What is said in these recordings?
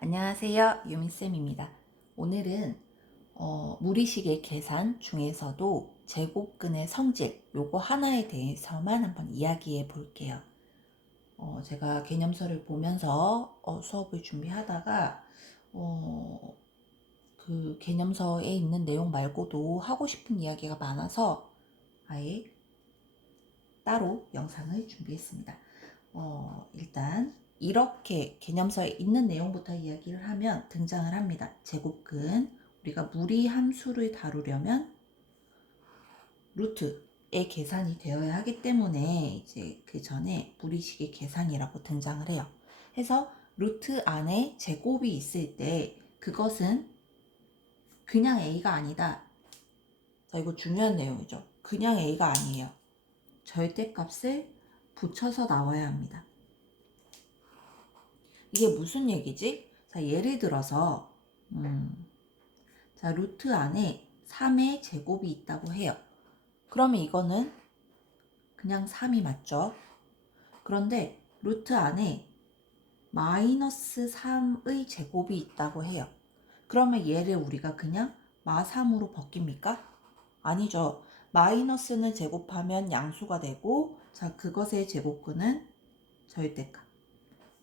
안녕하세요. 유미쌤입니다. 오늘은 어, 무리식의 계산 중에서도 제곱근의 성질 요거 하나에 대해서만 한번 이야기해 볼게요. 어, 제가 개념서를 보면서 어, 수업을 준비하다가 어, 그 개념서에 있는 내용 말고도 하고 싶은 이야기가 많아서 아예 따로 영상을 준비했습니다. 어, 일단 이렇게 개념서에 있는 내용부터 이야기를 하면 등장을 합니다. 제곱근 우리가 무리 함수를 다루려면 루트의 계산이 되어야 하기 때문에 이제 그 전에 무리식의 계산이라고 등장을 해요. 해서 루트 안에 제곱이 있을 때 그것은 그냥 a가 아니다. 자, 이거 중요한 내용이죠. 그냥 a가 아니에요. 절대값을 붙여서 나와야 합니다. 이게 무슨 얘기지? 자, 예를 들어서, 음, 자, 루트 안에 3의 제곱이 있다고 해요. 그러면 이거는 그냥 3이 맞죠? 그런데 루트 안에 마이너스 3의 제곱이 있다고 해요. 그러면 얘를 우리가 그냥 마3으로 벗깁니까? 아니죠. 마이너스는 제곱하면 양수가 되고, 자, 그것의 제곱근은 절대값.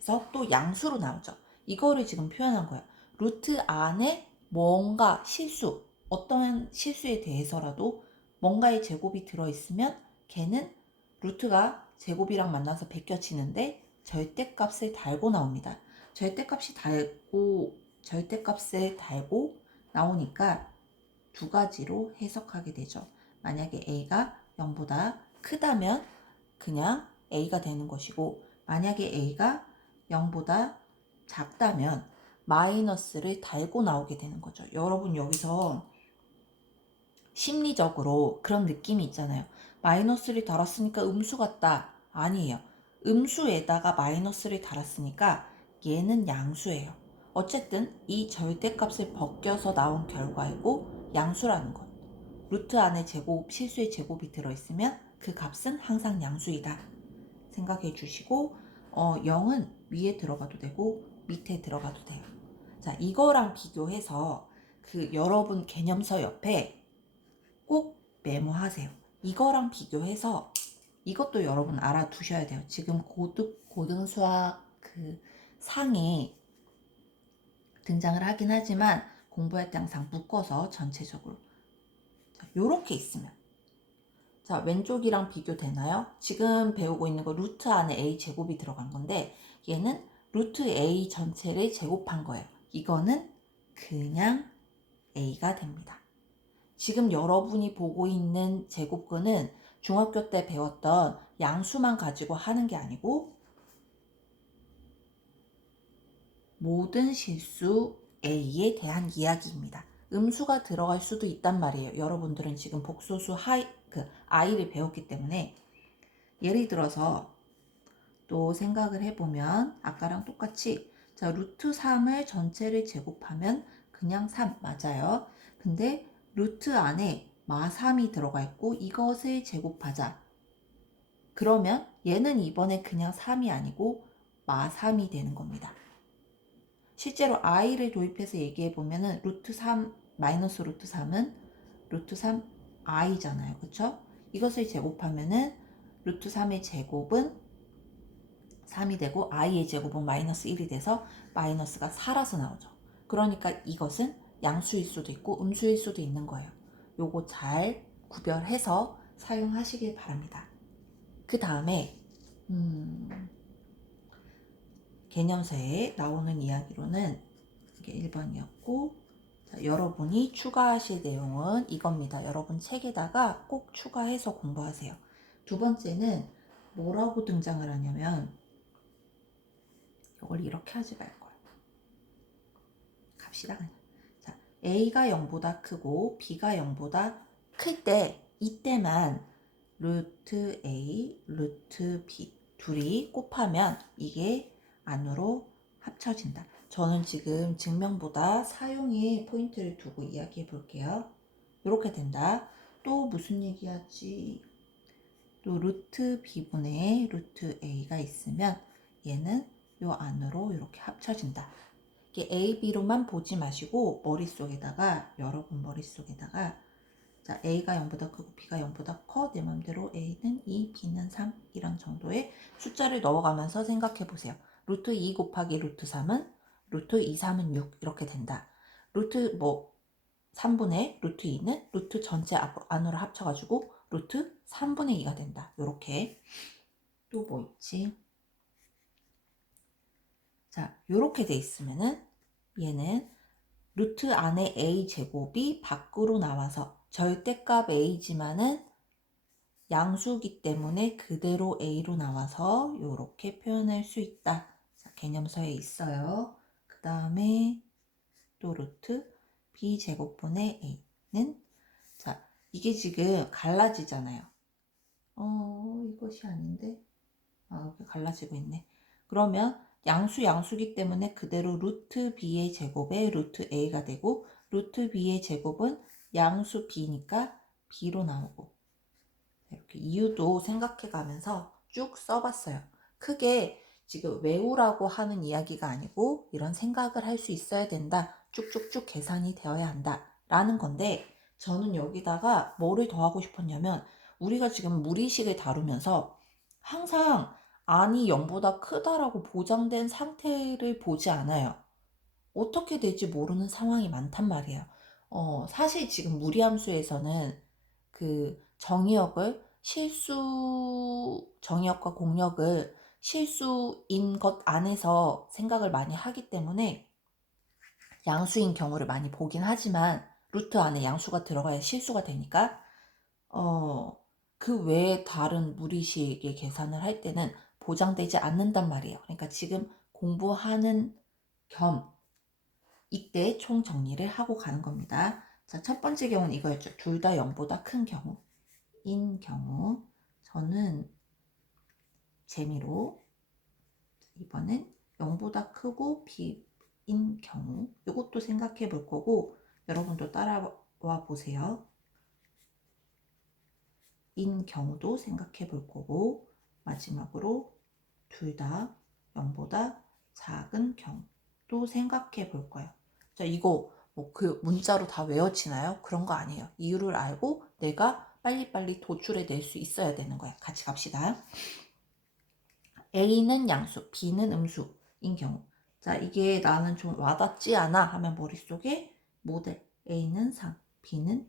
그래서 또 양수로 나오죠. 이거를 지금 표현한 거예요. 루트 안에 뭔가 실수, 어떤 실수에 대해서라도 뭔가의 제곱이 들어있으면 걔는 루트가 제곱이랑 만나서 베껴지는데 절대값을 달고 나옵니다. 절대값이 달고 절대값을 달고 나오니까 두 가지로 해석하게 되죠. 만약에 a가 0보다 크다면 그냥 a가 되는 것이고 만약에 a가 0보다 작다면 마이너스를 달고 나오게 되는 거죠. 여러분 여기서 심리적으로 그런 느낌이 있잖아요. 마이너스를 달았으니까 음수 같다. 아니에요. 음수에다가 마이너스를 달았으니까 얘는 양수예요. 어쨌든 이 절대값을 벗겨서 나온 결과이고 양수라는 것. 루트 안에 제곱, 실수의 제곱이 들어있으면 그 값은 항상 양수이다. 생각해 주시고 어, 0은 위에 들어가도 되고 밑에 들어가도 돼요. 자, 이거랑 비교해서 그 여러분 개념서 옆에 꼭 메모하세요. 이거랑 비교해서 이것도 여러분 알아두셔야 돼요. 지금 고등 고등 수학 그 상에 등장을 하긴 하지만 공부할 때 항상 묶어서 전체적으로 자, 요렇게 있으면 자, 왼쪽이랑 비교되나요? 지금 배우고 있는 거 루트 안에 a 제곱이 들어간 건데 얘는 루트 a 전체를 제곱한 거예요. 이거는 그냥 a가 됩니다. 지금 여러분이 보고 있는 제곱근은 중학교 때 배웠던 양수만 가지고 하는 게 아니고 모든 실수 a에 대한 이야기입니다. 음수가 들어갈 수도 있단 말이에요. 여러분들은 지금 복소수 하이, 그 i를 배웠기 때문에 예를 들어서 또 생각을 해보면 아까랑 똑같이 자 루트 3을 전체를 제곱하면 그냥 3 맞아요. 근데 루트 안에 마3이 들어가 있고 이것을 제곱하자. 그러면 얘는 이번에 그냥 3이 아니고 마3이 되는 겁니다. 실제로 i를 도입해서 얘기해 보면은 루트 3 마이너스 루트 3은 루트 3 i잖아요. 그쵸? 이것을 제곱하면은 루트 3의 제곱은 3이 되고 i의 제곱은 마이너스 1이 돼서 마이너스가 4라서 나오죠. 그러니까 이것은 양수일 수도 있고 음수일 수도 있는 거예요. 요거 잘 구별해서 사용하시길 바랍니다. 그 다음에 음, 개념서에 나오는 이야기로는 이게 1번이었고 자, 여러분이 추가하실 내용은 이겁니다. 여러분 책에다가 꼭 추가해서 공부하세요. 두 번째는 뭐라고 등장을 하냐면 이걸 이렇게 하지 말걸. 갑시다. 자, A가 0보다 크고 B가 0보다 클 때 이때만 루트 A, 루트 B 둘이 곱하면 이게 안으로 합쳐진다. 저는 지금 증명보다 사용에 포인트를 두고 이야기해 볼게요. 이렇게 된다. 또 무슨 얘기하지? 또 루트 b분의 루트 a가 있으면 얘는 요 안으로 이렇게 합쳐진다. 이게 A, B로만 보지 마시고 머릿속에다가 여러분 머릿속에다가 자 A가 0보다 크고 B가 0보다 커 내 맘대로 A는 2, B는 3 이런 정도의 숫자를 넣어가면서 생각해 보세요. 루트 2 곱하기 루트 3은 루트 2, 3은 6 이렇게 된다. 루트 뭐 3분의 루트 2는 루트 전체 앞- 안으로 합쳐가지고 루트 3분의 2가 된다. 요렇게 또 뭐 있지? 자, 요렇게 돼 있으면은 얘는 루트 안에 a 제곱이 밖으로 나와서 절대값 a지만은 양수기 때문에 그대로 a로 나와서 요렇게 표현할 수 있다. 자, 개념서에 있어요. 그 다음에 또 루트 b 제곱분의 a는 자, 이게 지금 갈라지잖아요. 어, 이것이 아닌데. 아, 여기 갈라지고 있네. 그러면 양수 양수기 때문에 그대로 루트 b의 제곱에 루트 a가 되고 루트 b의 제곱은 양수 b니까 b로 나오고 이렇게 이유도 생각해 가면서 쭉 써봤어요. 크게 지금 외우라고 하는 이야기가 아니고 이런 생각을 할 수 있어야 된다. 쭉쭉쭉 계산이 되어야 한다. 라는 건데 저는 여기다가 뭐를 더 하고 싶었냐면 우리가 지금 무리식을 다루면서 항상 안이 0보다 크다라고 보장된 상태를 보지 않아요. 어떻게 될지 모르는 상황이 많단 말이에요. 어, 사실 지금 무리함수에서는 그 정의역을 실수, 정의역과 공역을 실수인 것 안에서 생각을 많이 하기 때문에 양수인 경우를 많이 보긴 하지만 루트 안에 양수가 들어가야 실수가 되니까 어, 그 외에 다른 무리식의 계산을 할 때는 보장되지 않는단 말이에요. 그러니까 지금 공부하는 겸 이때 총 정리를 하고 가는 겁니다. 자, 첫 번째 경우는 이거였죠. 둘 다 0보다 큰 경우. 인 경우. 저는 재미로 이번엔 0보다 크고 B인 경우. 이것도 생각해 볼 거고 여러분도 따라와 보세요. 인 경우도 생각해 볼 거고 마지막으로 둘 다 0보다 작은 경우도 생각해 볼 거예요. 자, 이거 뭐 그 문자로 다 외워지나요? 그런 거 아니에요. 이유를 알고 내가 빨리빨리 도출해 낼 수 있어야 되는 거야. 같이 갑시다. A는 양수, B는 음수인 경우. 자, 이게 나는 좀 와닿지 않아 하면 머릿속에 모델 A는 3, B는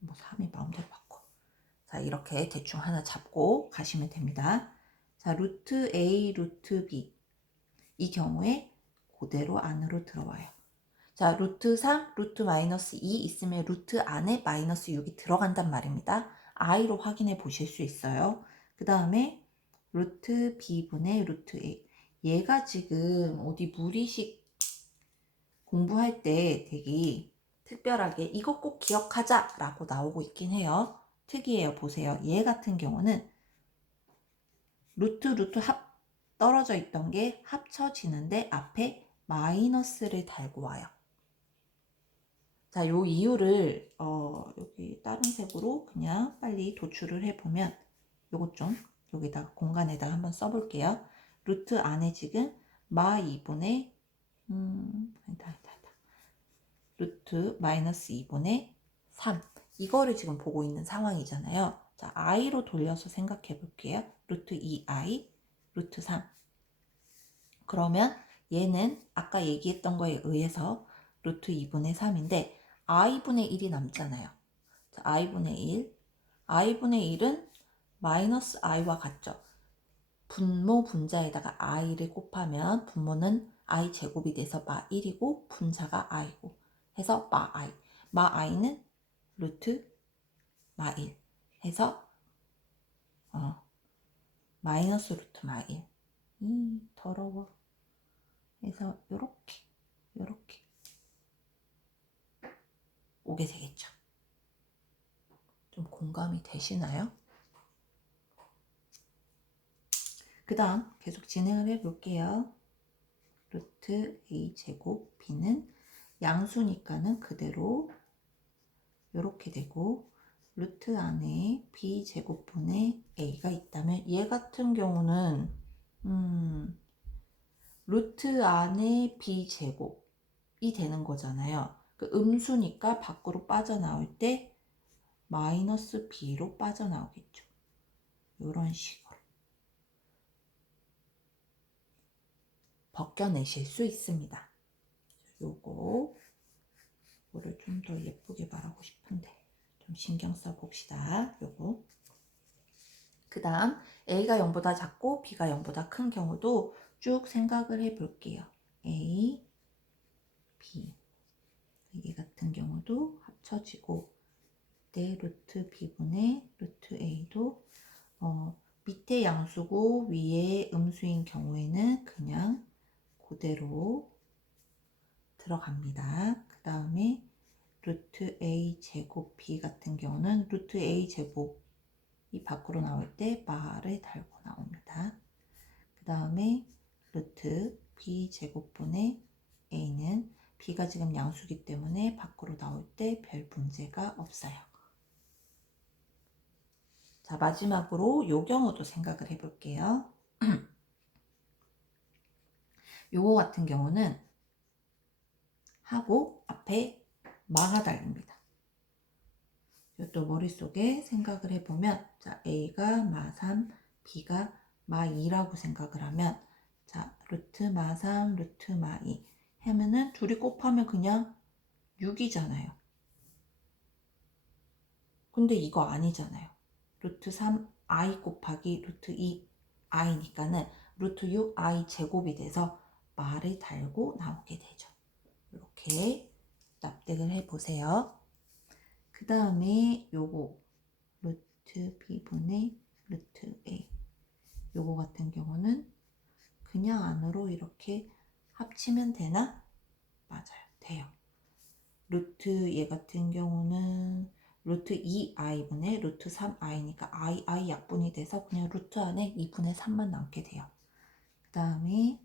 뭐 3이 마음대로 바꿔. 자, 이렇게 대충 하나 잡고 가시면 됩니다. 자, 루트 A, 루트 B. 이 경우에 그대로 안으로 들어와요. 자, 루트 3, 루트 마이너스 2 있으면 루트 안에 마이너스 6이 들어간단 말입니다. i로 확인해 보실 수 있어요. 그 다음에 루트 b분의 루트 a. 얘가 지금 어디 무리식 공부할 때 되게 특별하게 이것 꼭 기억하자 라고 나오고 있긴 해요. 특이해요. 보세요. 얘 같은 경우는 루트 루트 합 떨어져 있던 게 합쳐지는데 앞에 마이너스를 달고 와요. 자, 요 이유를 어, 여기 다른 색으로 그냥 빨리 도출을 해보면 요것 좀 여기다가 공간에다가 한번 써볼게요. 루트 안에 지금 마 2분의 음, 아니다, 아니다, 아니다. 루트 마이너스 2분의 3 이거를 지금 보고 있는 상황이잖아요. 자, i로 돌려서 생각해 볼게요. 루트 2i, 루트 3 그러면 얘는 아까 얘기했던 거에 의해서 루트 2분의 3인데 i분의 1이 남잖아요. 자, i분의 1. i분의 1은 마이너스 i와 같죠. 분모 분자에다가 i를 곱하면 분모는 i 제곱이 돼서 마 1이고 분자가 i고 해서 마 i. 마 i는 루트 마 1 해서 어, 마이너스 루트 마 1. 이 더러워. 그래서 요렇게 요렇게 오게 되겠죠. 좀 공감이 되시나요? 그 다음 계속 진행을 해 볼게요. 루트 a 제곱 b는 양수니까는 그대로 이렇게 되고 루트 안에 b 제곱분의 a가 있다면 얘 같은 경우는 음, 루트 안에 b제곱이 되는 거잖아요. 그 음수니까 밖으로 빠져나올 때 마이너스 b로 빠져나오겠죠. 이런 식으로 벗겨내실 수 있습니다. 요거 요거를 좀 더 예쁘게 말하고 싶은데 좀 신경 써 봅시다. 요거 그 다음 A가 0보다 작고 B가 0보다 큰 경우도 쭉 생각을 해 볼게요. A, B 이 같은 경우도 합쳐지고 내 루트 B분의 루트 A도 어, 밑에 양수고 위에 음수인 경우에는 그냥 그대로 들어갑니다. 그 다음에 루트 A 제곱 B 같은 경우는 루트 A 제곱 이 밖으로 나올 때 말을 달고 나옵니다. 그 다음에 루트 b 제곱분의 a는 b가 지금 양수기 때문에 밖으로 나올 때 별 문제가 없어요. 자 마지막으로 요 경우도 생각을 해볼게요. 요거 같은 경우는 하고 앞에 마가 달립니다. 또 머릿속에 생각을 해보면 자 A가 마 3, B가 마 2라고 생각을 하면 자 루트 마 3, 루트 마 2 하면은 둘이 곱하면 그냥 6이잖아요. 근데 이거 아니잖아요. 루트 3 i 곱하기 루트 2 i니까는 루트 6 i 제곱이 돼서 말을 달고 나오게 되죠. 이렇게 납득을 해보세요. 그 다음에 요거 루트 b분의 루트 a 요거 같은 경우는 그냥 안으로 이렇게 합치면 되나? 맞아요. 돼요. 루트 얘 같은 경우는 루트 2i분의 루트 3i니까 i, i 약분이 돼서 그냥 루트 안에 2분의 3만 남게 돼요. 그 다음에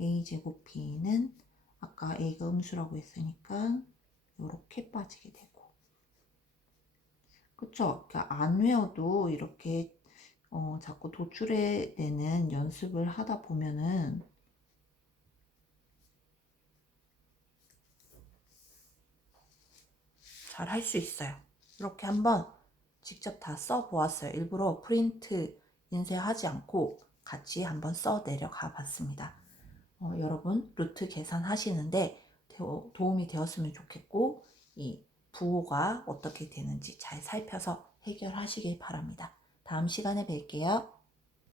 a제곱 b는 아까 a가 음수라고 했으니까 이렇게 빠지게 되고 그쵸? 그러니까 안 외워도 이렇게 어, 자꾸 도출해 내는 연습을 하다 보면은 잘 할 수 있어요. 이렇게 한번 직접 다 써보았어요. 일부러 프린트 인쇄하지 않고 같이 한번 써 내려가 봤습니다. 어, 여러분 루트 계산하시는데 도움이 되었으면 좋겠고 이 부호가 어떻게 되는지 잘 살펴서 해결하시길 바랍니다. 다음 시간에 뵐게요.